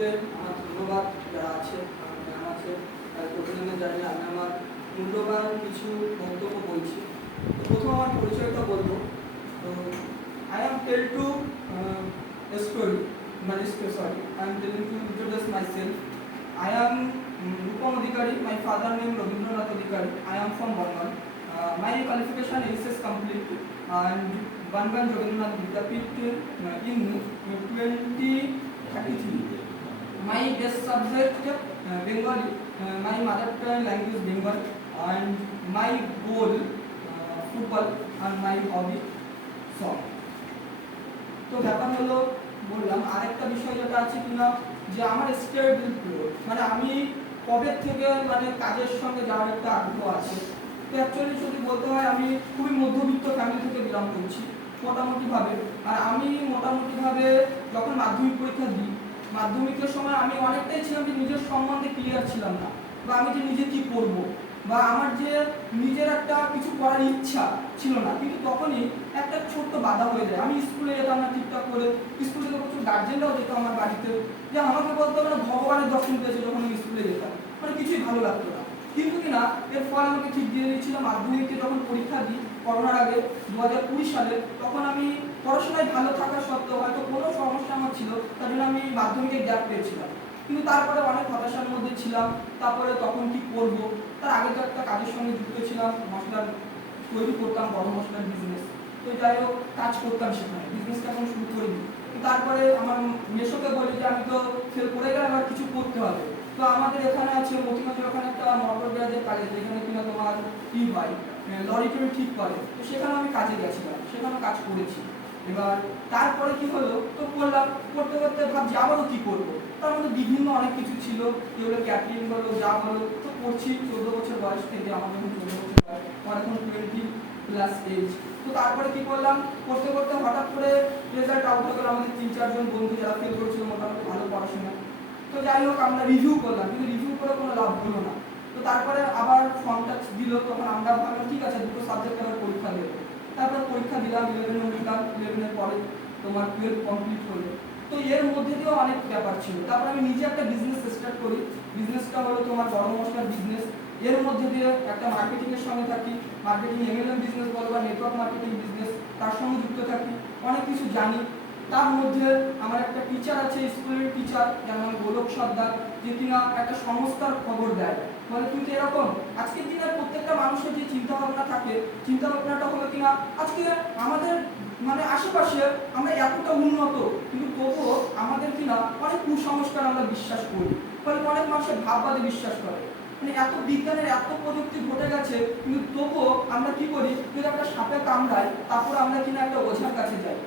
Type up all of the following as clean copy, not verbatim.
শুরুতে আমার ধন্যবাদ যারা আছে, ম্যাম আছে, প্রথমে জানিয়ে আমি আমার মূল্যবান কিছু বক্তব্য বলছি। তো প্রথম আমার পরিচয়টা বলবো। তো I am tell to story মানে sorry I am telling to introduce myself. I am Rupam Adhikari. My father name Rabindranath Adhikari. I am from Bengal. My qualification is complete and Banban Jogendranath Vidyapith in 2033. My best subject Bengali. My mother tongue language Bengali and my goal football and my hobby song. তো ব্যাপার হলো বললাম আরেকটা বিষয় যেটা আছে কিনা যে আমার স্টেট মানে আমি কবে থেকে মানে কাজের সঙ্গে যাওয়ার একটা আগ্রহ আছে। তো অ্যাকচুয়ালি যদি বলতে হয় আমি খুবই মধ্যবিত্ত ফ্যামিলি থেকে বিলং করছি মোটামুটিভাবে। আর আমি মোটামুটিভাবে যখন মাধ্যমিক পরীক্ষা দিই, মাধ্যমিকের সময় আমি অনেকটাই ছিলাম যে নিজের সম্বন্ধে ক্লিয়ার ছিলাম না, বা আমি যে নিজে কী করব বা আমার যে নিজের একটা কিছু করার ইচ্ছা ছিল না। কিন্তু তখনই একটা ছোট্ট বাধা হয়ে যায়। আমি স্কুলে যেতাম না ঠিকঠাক করে, স্কুল থেকে প্রচুর গার্জেনরাও যেত আমার বাড়িতে, যে আমাকে বলতো মানে ভগবানের দর্শন পেয়েছে যখন আমি স্কুলে যেতাম, মানে কিছুই ভালো লাগতো না। কিন্তু কিনা এর ফল আমাকে ঠিক দিয়ে দিয়েছিল মাধ্যমিকে যখন পরীক্ষা দিই করোনার আগে 2020 সালে। তখন আমি পড়াশোনায় ভালো থাকা সত্ত্বেও হয়তো কোনো সমস্যা আমার ছিল, তার জন্য আমি মাধ্যমিকে গ্যাপ পেয়েছিলাম। কিন্তু তারপরে অনেক হতাশার মধ্যে ছিলাম। তারপরে তখন কি করব, তার আগে তো একটা কাজের সঙ্গে যুক্ত ছিলাম, মশলার তৈরি করতাম, বড় মশলার বিজনেস। তো যাই হোক কাজ করতাম সেখানে, বিজনেসটা এখন শুরু করিনি। তারপরে আমার মেশোকে বলি যে আমি তো ফেল করে গেলে আমার কিছু করতে হবে। তো আমাদের এখানে আছে মতিগঞ্জের ওখানে একটা মোটর গ্যারেজের কাজে, যেখানে কিনা তোমার কি হয় লরি টরি ঠিক করে। তো সেখানে আমি কাজে গেছিলাম, সেখানে কাজ করেছি। এবার তারপরে কি হলো, তো করলাম, করতে করতে ভাবছি আবারও কি করবো। তার মধ্যে বিভিন্ন অনেক কিছু ছিল, যেগুলো ক্যাটারিং বলো যা বলো, তো করছি 14 বছর বয়স থেকে। আমার যখন 14 বছর বয়স, আমার এখন 20+ এজ। তো তারপরে কি করলাম, করতে করতে হঠাৎ করে রেজাল্ট আউট হয়ে গেল। আমাদের 3-4 জন বন্ধু যারা ফেল করেছিল মোটামুটি ভালো পড়াশোনা। তো যাই হোক আমরা রিভিউ করলাম, কিন্তু রিভিউ করে কোনো লাভ হলো না। তো তারপরে আবার ফর্মটা দিল, তখন আমরা ভাবলাম ঠিক আছে দুটো সাবজেক্টে আবার পরীক্ষা দেবো। তারপরে পরীক্ষা দিলাম, 11-এ উঠলাম, 11-এর পরে তোমার 12 কমপ্লিট হলো। তো এর মধ্যে দিয়েও অনেক ব্যাপার ছিল। তারপর আমি নিজে একটা বিজনেস স্টার্ট করি। বিজনেসটা হলো তোমার বড় মশলার বিজনেস। এর মধ্যে দিয়ে একটা মার্কেটিংয়ের সঙ্গে থাকি, মার্কেটিং এমএলএম বিজনেস বলো বা নেটওয়ার্ক মার্কেটিং বিজনেস, তার সঙ্গে যুক্ত থাকি, অনেক কিছু জানি। তার মধ্যে আমার একটা টিচার আছে, স্কুলের টিচার, যার নাম গোলক সর্দার, যে কিনা একটা সংস্থার খবর দেয়, বলে কিন্তু এরকম আজকের দিনে প্রত্যেকটা মানুষের যে চিন্তা ভাবনা থাকে, চিন্তা ভাবনাটা হলো কিনা আজকে আমাদের মানে আশেপাশে আমরা এতটা উন্নত, কিন্তু তবুও আমাদের কিনা অনেক কুসংস্কার আমরা বিশ্বাস করি, ফলে অনেক মানুষের ভাববাদে বিশ্বাস করে। মানে এত বিজ্ঞানের এত প্রযুক্তি ঘটে গেছে, কিন্তু তবুও আমরা কি করি, যদি একটা সাপে কামড়ায় তারপর আমরা কিনা একটা ওঝার কাছে যাই।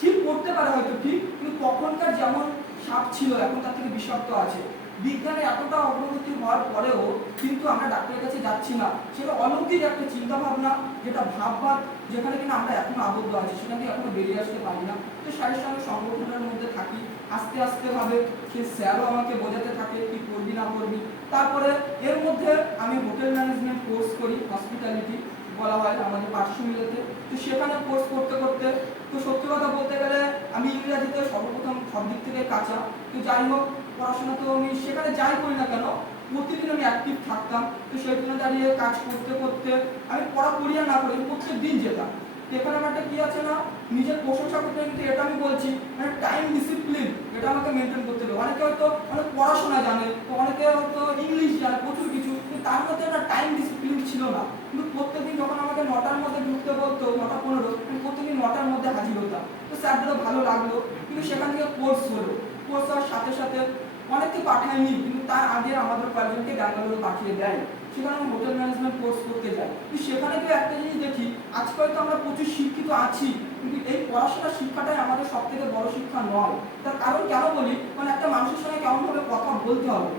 ঠিক করতে পারে হয়তো ঠিক, কিন্তু তখনকার যেমন সাপ ছিল এখন তার থেকে বিষাক্ত আছে। বিজ্ঞানে এতটা অগ্রগতি হওয়ার পরেও কিন্তু আমরা ডাক্তারের কাছে যাচ্ছি না। সেটা অলৌকিক একটা চিন্তা ভাবনা, যেটা ভাববাদ, যেখানে কিনা আমরা এখনো আবদ্ধ আছি, সেখান থেকে এখনো বেরিয়ে আসতে পারি না। তো স্যারের সঙ্গে সংগঠনের মধ্যে থাকি, আস্তে আস্তে ভাবে সে স্যারও আমাকে বোঝাতে থাকে কি করবি না করবি। তারপরে এর মধ্যে আমি হোটেল ম্যানেজমেন্ট কোর্স করি, হসপিটালিটি বলা হয় আমাদের পার্শ্ব মিলেতে। তো সেখানে কোর্স করতে করতে, তো সত্যি কথা বলতে গেলে আমি ইংরাজিতে সর্বপ্রথম সব দিক থেকে কাঁচা। তো যাই হোক পড়াশোনা তো আমি সেখানে যাই করি না কেন প্রতিদিন আমি অ্যাক্টিভ থাকতাম। তো সেখানে দাঁড়িয়ে কাজ করতে করতে আমি পড়া করি আর না করি প্রত্যেক দিন যেতাম। এখানে আমার একটা কি আছে না, নিজের প্রশংসা করতে, কিন্তু এটা আমি বলছি মানে টাইম ডিসিপ্লিন, এটা আমাকে মেনটেন করতে হবে। অনেকে হয়তো অনেক পড়াশোনা জানে, তো অনেকে হয়তো ইংলিশ জানে, প্রচুর কিছু, কিন্তু তার মধ্যে একটা টাইম ডিসিপ্লিন ছিল না। কিন্তু প্রত্যেকদিন যখন আমাকে 9টার মধ্যে ঢুকতে বলতো, 9:15, আমি প্রত্যেকদিন 9টার মধ্যে হাজির হতাম। তো স্যারদেরও ভালো লাগলো। কিন্তু সেখান থেকে কোর্স হলো, কোর্স হওয়ার সাথে সাথে অনেককে পাঠায়নি, কিন্তু তার আগে আমাদের কয়েকজনকে ব্যাঙ্গালোরে পাঠিয়ে দেয়। সেখানে আমি হোটেল ম্যানেজমেন্ট কোর্স করতে যাই। কিন্তু সেখানে গিয়ে একটা জিনিস দেখি, আজকে হয়তো আমরা প্রচুর শিক্ষিত আছি, কিন্তু এই পড়াশোনার শিক্ষাটাই আমাদের সব থেকে বড় শিক্ষা নয়। তার কারণ কেন বলি, মানে একটা মানুষের সঙ্গে কেমনভাবে কথা বলতে হবে।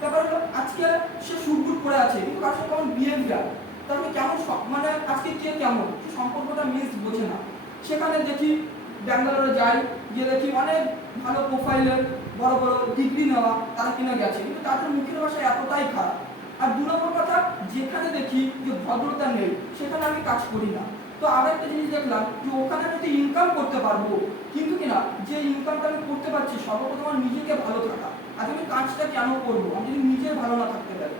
তারপরে আজকে সে সুটবুট করে আছে, কিন্তু তার সঙ্গে কেমন বিহেভিয়ার, তারপরে কেমন মানে আজকে কে কেমন, সে সম্পর্কটা মিস বোঝে না। সেখানে দেখি ব্যাঙ্গালোরে যাই, গিয়ে দেখি অনেক ভালো প্রোফাইলের বড় বড় ডিগ্রি নেওয়া তারা কিনা গেছে, কিন্তু তাদের মুখের ভাষা এতটাই খারাপ। আর 2 নম্বর কথা, যেখানে দেখি যে ভদ্রতা নেই সেখানে আমি কাজ করি না। তো আর একটা জিনিস দেখলাম যে ওখানে আমি তো ইনকাম করতে পারবো, কিন্তু কিনা যে ইনকামটা আমি করতে পারছি সর্বপ্রথম আমার নিজেকে ভালো থাকা, কেন করবো আমি যদি নিজের ভালো না থাকতে পারি।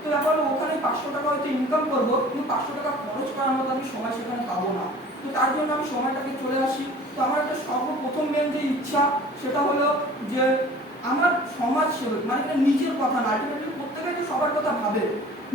তো ব্যাপার হলো ওখানে 500 টাকা হয়তো ইনকাম করবো, কিন্তু 500 টাকা খরচ করার মতো আমি সময় সেখানে পাবো না। তো তার জন্য আমি সময়টাকে চলে আসি। তো আমার একটা সর্বপ্রথম মেন যে ইচ্ছা সেটা হলো যে আমার সমাজ সেবক, মানে এটা নিজের কথা না, আলটিমেটলি প্রত্যেকে যে সবার কথা ভাবে,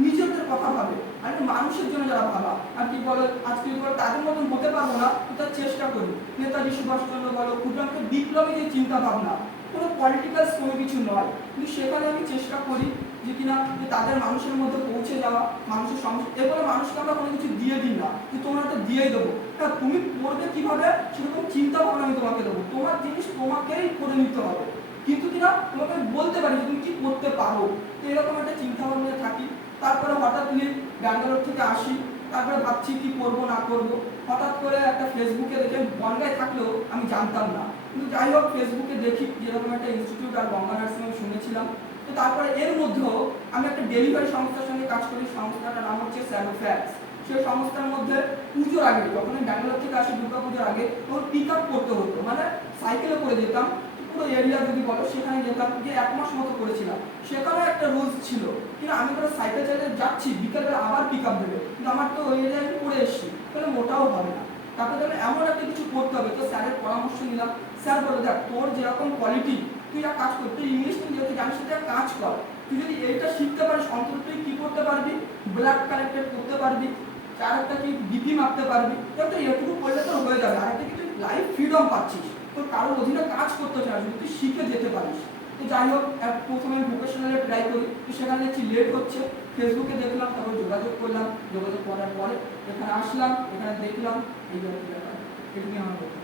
নিজেদের কথা ভাবে, আর মানুষের জন্য যারা ভাবা আর কি বলে আজকে বলে তাদের মতন হতে পারবো না, তো তার চেষ্টা করি। নেতাজি সুভাষচন্দ্র বলো, ক্ষুদ্রান্ত বিপ্লবী যে চিন্তা ভাবনা, কোনো পলিটিক্যাল কোনো কিছু নয়, কিন্তু সেখানে আমি চেষ্টা করি যে কিনা যে তাদের মানুষের মধ্যে পৌঁছে যাওয়া, মানুষের সমস্যা এরপরে মানুষকে আমরা কোনো কিছু দিয়ে দিই না যে তোমরা এটা দিয়েই দেবো, হ্যাঁ তুমি করবে কিভাবে সেরকম চিন্তা ভাবনা আমি তোমাকে দেবো, তোমার জিনিস তোমাকেই করে নিতে হবে, কিন্তু কিনা তোমাকে বলতে পারি যে তুমি কি করতে পারো। তো এরকম একটা চিন্তা ভাবনা থাকি। তারপরে হঠাৎলি ব্যাঙ্গালোর থেকে আসি, তারপরে ভাবছি কি করবো না করবো, হঠাৎ করে একটা ফেসবুকে দেখে, বনগাঁয় থাকলেও আমি জানতাম না, কিন্তু যাই হোক ফেসবুকে দেখি যেরকম একটা ইনস্টিটিউট আর গঙ্গা নার্সিং আমি শুনেছিলাম। তো তারপরে এর মধ্যেও আমি একটা ডেলিভারি সংস্থার সঙ্গে কাজ করি, সংস্থাটার নাম হচ্ছে স্যালোফ্যাক্স। সেই সংস্থার মধ্যে পুজোর আগে, যখন আমি ব্যাঙ্গালোর থেকে আসি দুর্গা পুজোর আগে, তখন পিক আপ করতে হতো, মানে সাইকেলে করে যেতাম পুরো এরিয়া যদি বলো, সেখানে যেতাম, যে 1 মাস মতো করেছিলাম। সেখানেও একটা রুলস ছিল, কিন্তু আমি ধরো সাইকেল চালিয়ে যাচ্ছি, বিকেলবেলা আবার পিক আপ দেবে, কিন্তু আমার তো ওই এরিয়ায় আমি করে এসেছি, তাহলে মোটাও হবে না। তারপরে তাহলে এমন একটা কিছু করতে হবে। তো স্যারের পরামর্শ নিলাম। স্যার বলে দেখ তোর যেরকম কোয়ালিটি, তুই এক কাজ কর, তুই ইংলিশ তুই যেহেতু জানিস সেটা কাজ কর, তুই যদি এইটা শিখতে পারিস অন্তত তুই কী করতে পারবি, ব্লাড কালেক্টেড করতে পারবি, আর একটা কি বিপি মাপতে পারবি, তো এটুকু করলে তোর হয়ে যাবে। আর একটা কি তুই লাইফ ফ্রিডম পাচ্ছিস, তোর কারোর অধীনে কাজ করতে চাস, যদি তুই শিখে যেতে পারিস। তো যাই হোক প্রথমে ভোকেশনালে ট্রাই করি, তো সেখানে দেখছি লেট হচ্ছে, ফেসবুকে দেখলাম, তারপর যোগাযোগ করলাম, যোগাযোগ করার পরে এখানে আসলাম, এখানে দেখলাম এই ব্যাপার, এটুকুই আমার কথা।